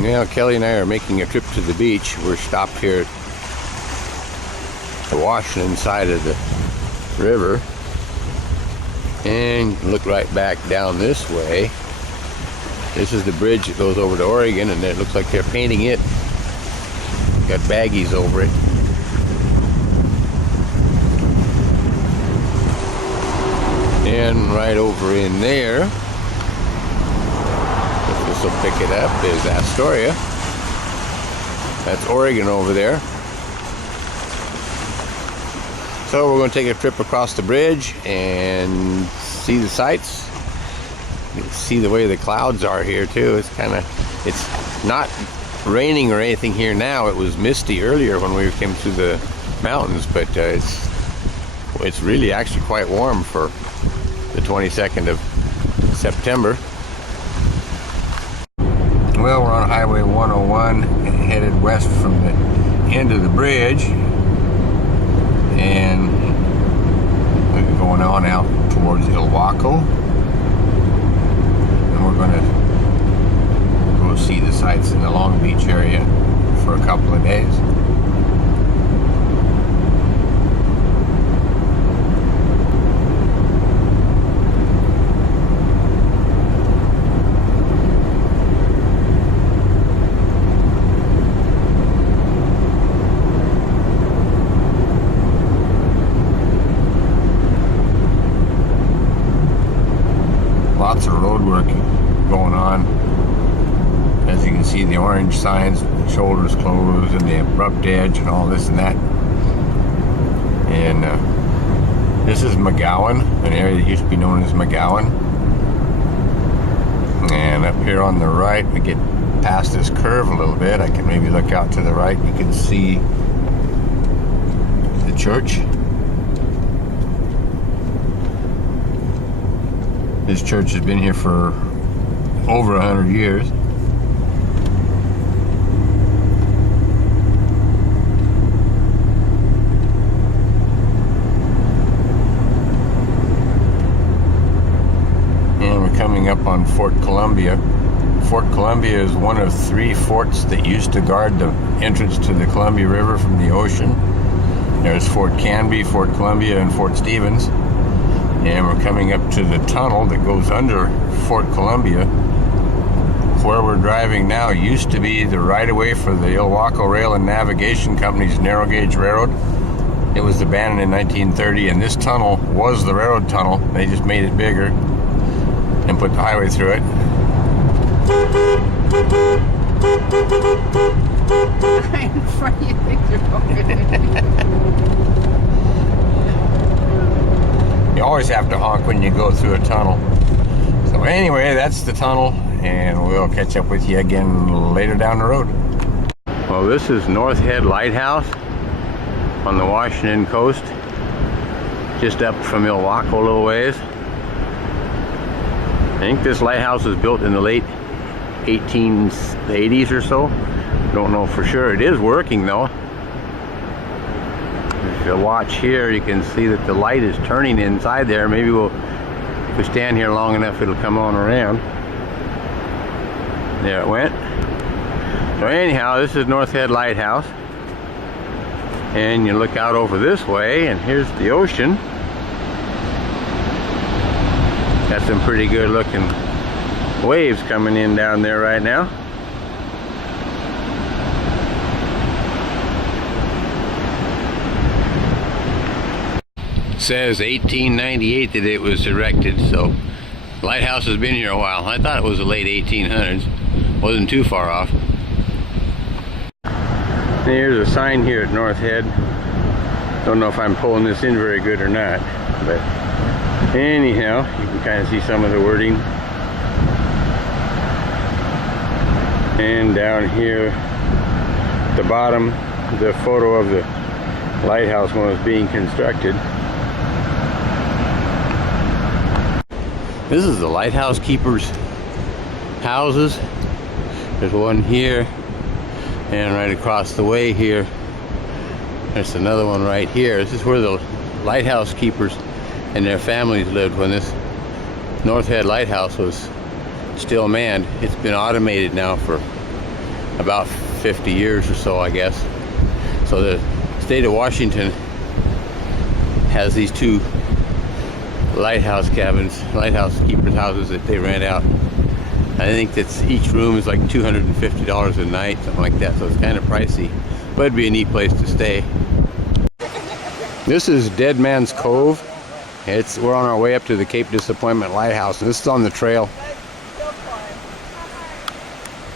Now Kelly and I are making a trip to the beach. We're stopped here at the Washington side of the river, and look right back down this way. This is the bridge that goes over to Oregon, and it looks like they're painting it. Got baggies over it. And right over in there, if this will pick it up, is Astoria. That's Oregon over there. So we're going to take a trip across the bridge and see the sights. You can see the way the clouds are here too. It's not raining or anything here now. It was misty earlier when we came through the mountains, but it's really actually quite warm for the 22nd of September. Well, we're on Highway 101 headed west from the end of the bridge, and we're going on out towards Ilwaco, and we're going to go see the sights in the Long Beach area for a couple of days. Lots of road work going on. As you can see, the orange signs, shoulders closed, and the abrupt edge, and all this and that. And this is McGowan, an area that used to be known as McGowan. And up here on the right, we get past this curve a little bit. I can maybe look out to the right. You can see the church. This church has been here for over 100 years. And we're coming up on Fort Columbia. Fort Columbia is one of 3 forts that used to guard the entrance to the Columbia River from the ocean. There's Fort Canby, Fort Columbia, and Fort Stevens. And we're coming up to the tunnel that goes under Fort Columbia. Where we're driving now used to be the right-of-way for the Ilwaco Rail and Navigation Company's narrow gauge railroad. It was abandoned in 1930, and this tunnel was the railroad tunnel. They just made it bigger and put the highway through it. Right in front of you, think you're talking. You always have to honk when you go through a tunnel. So anyway, that's the tunnel, and we'll catch up with you again later down the road. Well, this is North Head Lighthouse on the Washington coast, just up from Ilwaco a little ways. I think this lighthouse was built in the late 1880s or so. Don't know for sure. It is working though. If you watch here, you can see that the light is turning inside there. Maybe if we stand here long enough, it'll come on around. There it went. So anyhow, this is North Head Lighthouse. And you look out over this way, and here's the ocean. Got some pretty good looking waves coming in down there right now. Says 1898 that it was erected, so the lighthouse has been here a while. I thought it was the late 1800s. Wasn't too far off. Here's a sign here at North Head. Don't know if I'm pulling this in very good or not, but anyhow, you can kind of see some of the wording. And down here at the bottom, the photo of the lighthouse when it was being constructed. This is the lighthouse keepers' houses. There's one here, and right across the way here, there's another one right here. This is where the lighthouse keepers and their families lived when this North Head Lighthouse was still manned. It's been automated now for about 50 years or so, I guess. So the state of Washington has these 2 lighthouse cabins, lighthouse keepers' houses that they rent out. I think that's each room is like $250 a night, something like that. So it's kind of pricey, but it'd be a neat place to stay. This is Dead Man's Cove. We're on our way up to the Cape Disappointment Lighthouse, and this is on the trail.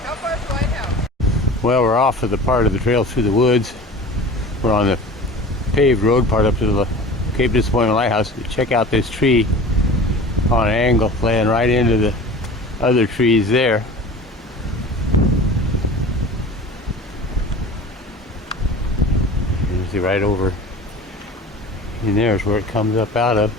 How far is the lighthouse? Well, we're off of the part of the trail through the woods. We're on the paved road part up to the Cape Disappointment Lighthouse. Check out this tree on an angle, laying right into the other trees there. Usually right over in there is where it comes up out of.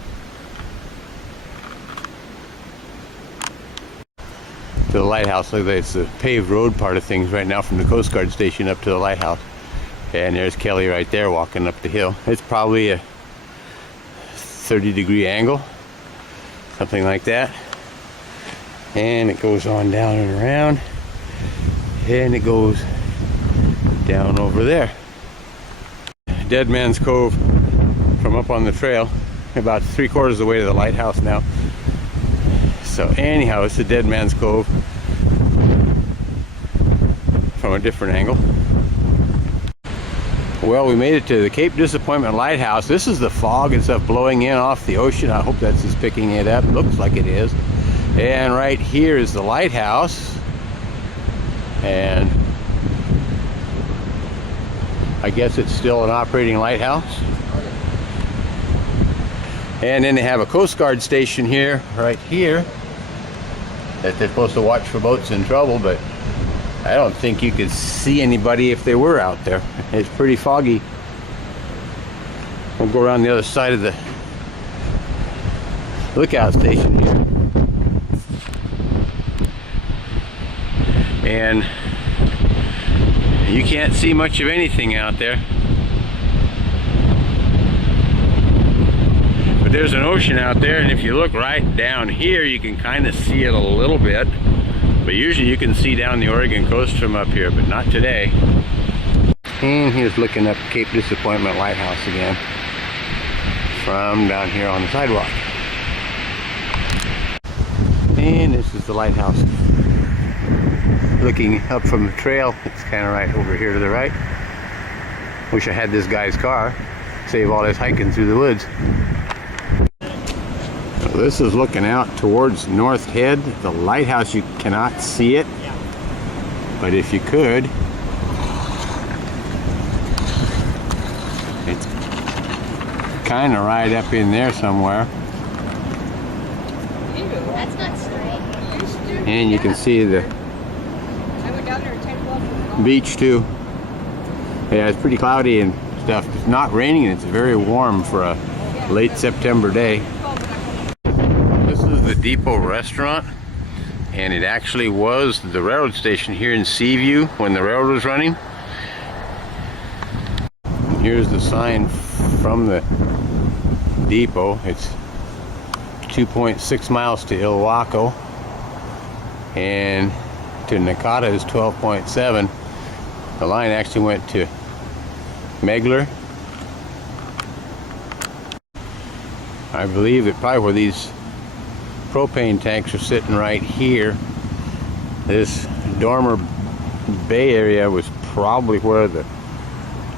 To the lighthouse. Look, it's the paved road part of things right now from the Coast Guard station up to the lighthouse. And there's Kelly right there walking up the hill. It's probably a 30-degree angle, something like that. And it goes on down and around, and it goes down over there. Dead Man's Cove from up on the trail, about 3/4 of the way to the lighthouse now. So anyhow, it's the Dead Man's Cove from a different angle. Well, we made it to the Cape Disappointment Lighthouse. This is the fog and stuff blowing in off the ocean. I hope that's just picking it up. Looks like it is. And right here is the lighthouse. And I guess it's still an operating lighthouse. And then they have a Coast Guard station here, right here, that they're supposed to watch for boats in trouble, but I don't think you could see anybody if they were out there. It's pretty foggy. We'll go around the other side of the lookout station here. And you can't see much of anything out there. But there's an ocean out there, and if you look right down here, you can kind of see it a little bit. But usually you can see down the Oregon coast from up here, but not today. And here's looking up Cape Disappointment Lighthouse again from down here on the sidewalk. And this is the lighthouse. Looking up from the trail, it's kind of right over here to the right. Wish I had this guy's car. Save all this hiking through the woods. So this is looking out towards North Head. The lighthouse, you cannot see it, but if you could, it's kind of right up in there somewhere. That's not straight. And you can see the beach too. Yeah, it's pretty cloudy and stuff. It's not raining and it's very warm for a late September day. This is the Depot restaurant, and it actually was the railroad station here in Seaview when the railroad was running. And here's the sign from the depot. It's 2.6 miles to Ilwaco, and to Nakata is 12.7. The line actually went to Megler. I believe that probably where these propane tanks are sitting right here, this Dormer Bay area was probably where the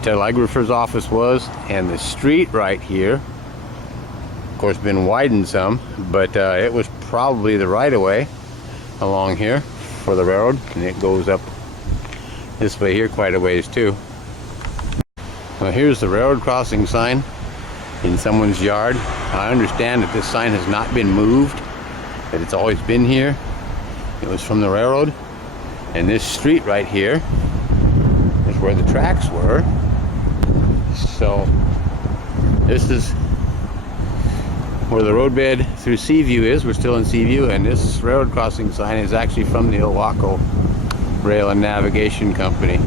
telegrapher's office was, and the street right here, of course, been widened some, but it was probably the right-of-way along here for the railroad, and it goes up this way here quite a ways too. Well, here's the railroad crossing sign in someone's yard. I understand that this sign has not been moved, that it's always been here. It was from the railroad, and this street right here is where the tracks were. So this is where the roadbed through Seaview is. We're still in Seaview, and this railroad crossing sign is actually from the Ilwaco Rail and Navigation Company.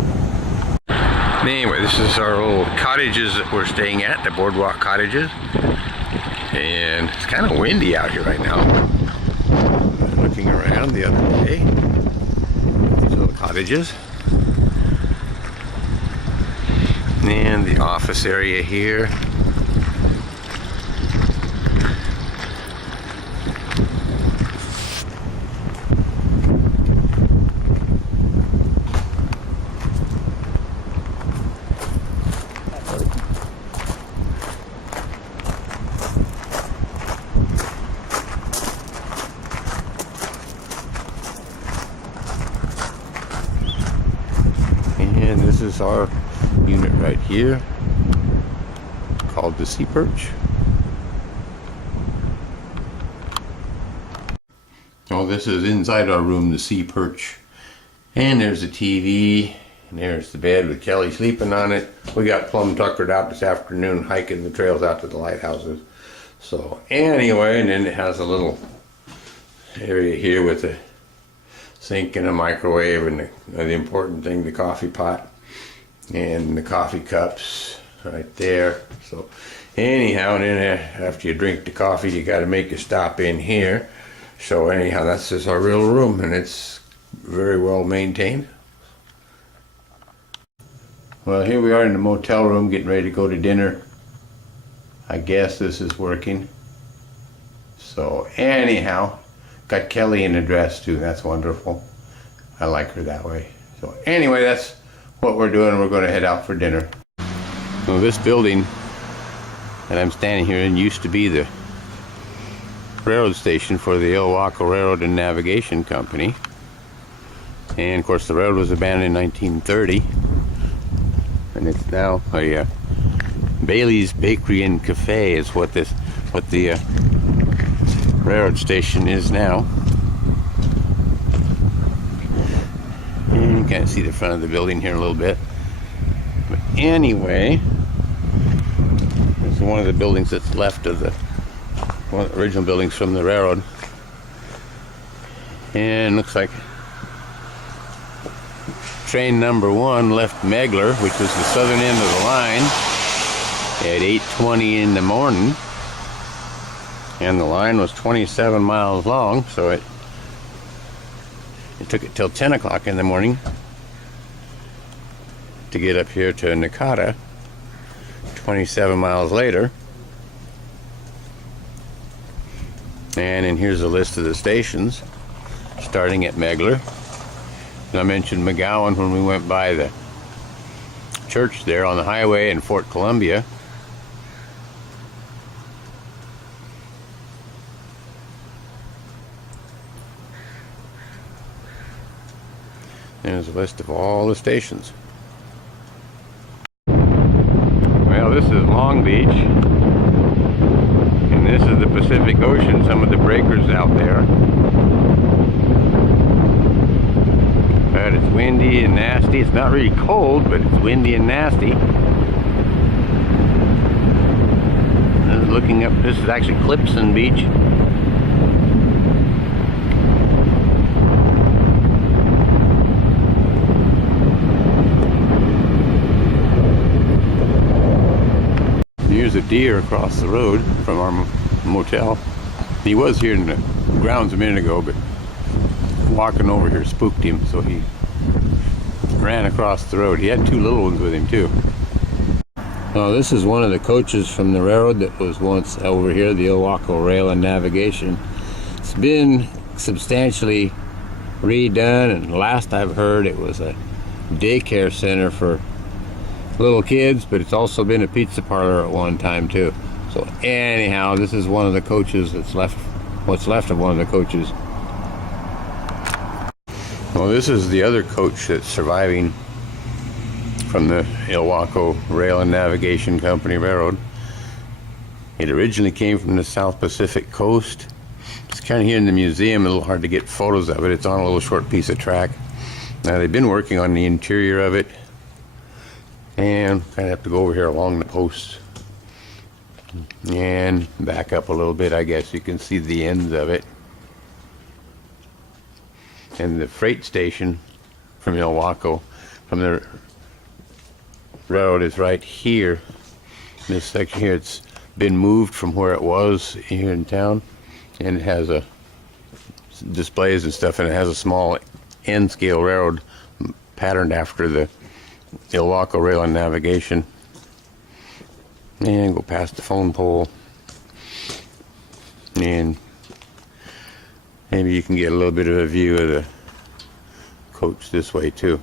Anyway, this is our old cottages that we're staying at, the Boardwalk Cottages. And it's kind of windy out here right now. Looking around the other day, these little cottages. And the office area here. And this is our unit right here, called the Sea Perch. Oh, this is inside our room, the Sea Perch. And there's the TV, and there's the bed with Kelly sleeping on it. We got plumb tuckered out this afternoon hiking the trails out to the lighthouses. So anyway, and then it has a little area here with a sink and a microwave, and the important thing, the coffee pot and the coffee cups right there. So anyhow, and then after you drink the coffee, you got to make a stop in here. So anyhow, that's just our real room, and it's very well maintained. Well, here we are in the motel room getting ready to go to dinner. I guess this is working. So anyhow, got Kelly in the dress too. That's wonderful. I like her that way. So anyway, that's what we're doing. We're going to head out for dinner. Well, this building that I'm standing here in used to be the railroad station for the Ilwaco Railroad and Navigation Company. And of course the railroad was abandoned in 1930. And it's now a Bailey's Bakery and Cafe is what the railroad station is now. And you can see the front of the building here a little bit. But anyway, this is one of the buildings that's left of one of the original buildings from the railroad. And looks like train number 1 left Megler, which was the southern end of the line, at 8:20 in the morning. And the line was 27 miles long, so it took it till 10 o'clock in the morning to get up here to Nakata, 27 miles later. And here's a list of the stations, starting at Megler. And I mentioned McGowan when we went by the church there on the highway in Fort Columbia. There's a list of all the stations. Well, this is Long Beach, and this is the Pacific Ocean, some of the breakers out there. But it's windy and nasty. It's not really cold, but it's windy and nasty. Looking up, this is actually Clipson Beach. Here's a deer across the road from our motel. He was here in the grounds a minute ago, but walking over here spooked him, so he ran across the road. He had 2 little ones with him too. Now, this is one of the coaches from the railroad that was once over here, the Ilwaco Rail and Navigation. It's been substantially redone, and last I've heard it was a daycare center for little kids, but it's also been a pizza parlor at one time too. So anyhow, this is one of the coaches that's left, what's left of one of the coaches. Well, this is the other coach that's surviving from the Ilwaco Rail and Navigation Company Railroad. It originally came from the South Pacific coast. It's kind of here in the museum, a little hard to get photos of it. It's on a little short piece of track. Now, they've been working on the interior of it, and kind of have to go over here along the posts and back up a little bit. I guess you can see the ends of it. And the freight station from Ilwaco, from the railroad, is right here. This section here, it's been moved from where it was here in town, and it has a displays and stuff, and it has a small N-scale railroad patterned after the Ilwaco Rail and Navigation And go past the phone pole. And maybe you can get a little bit of a view of the coach this way too.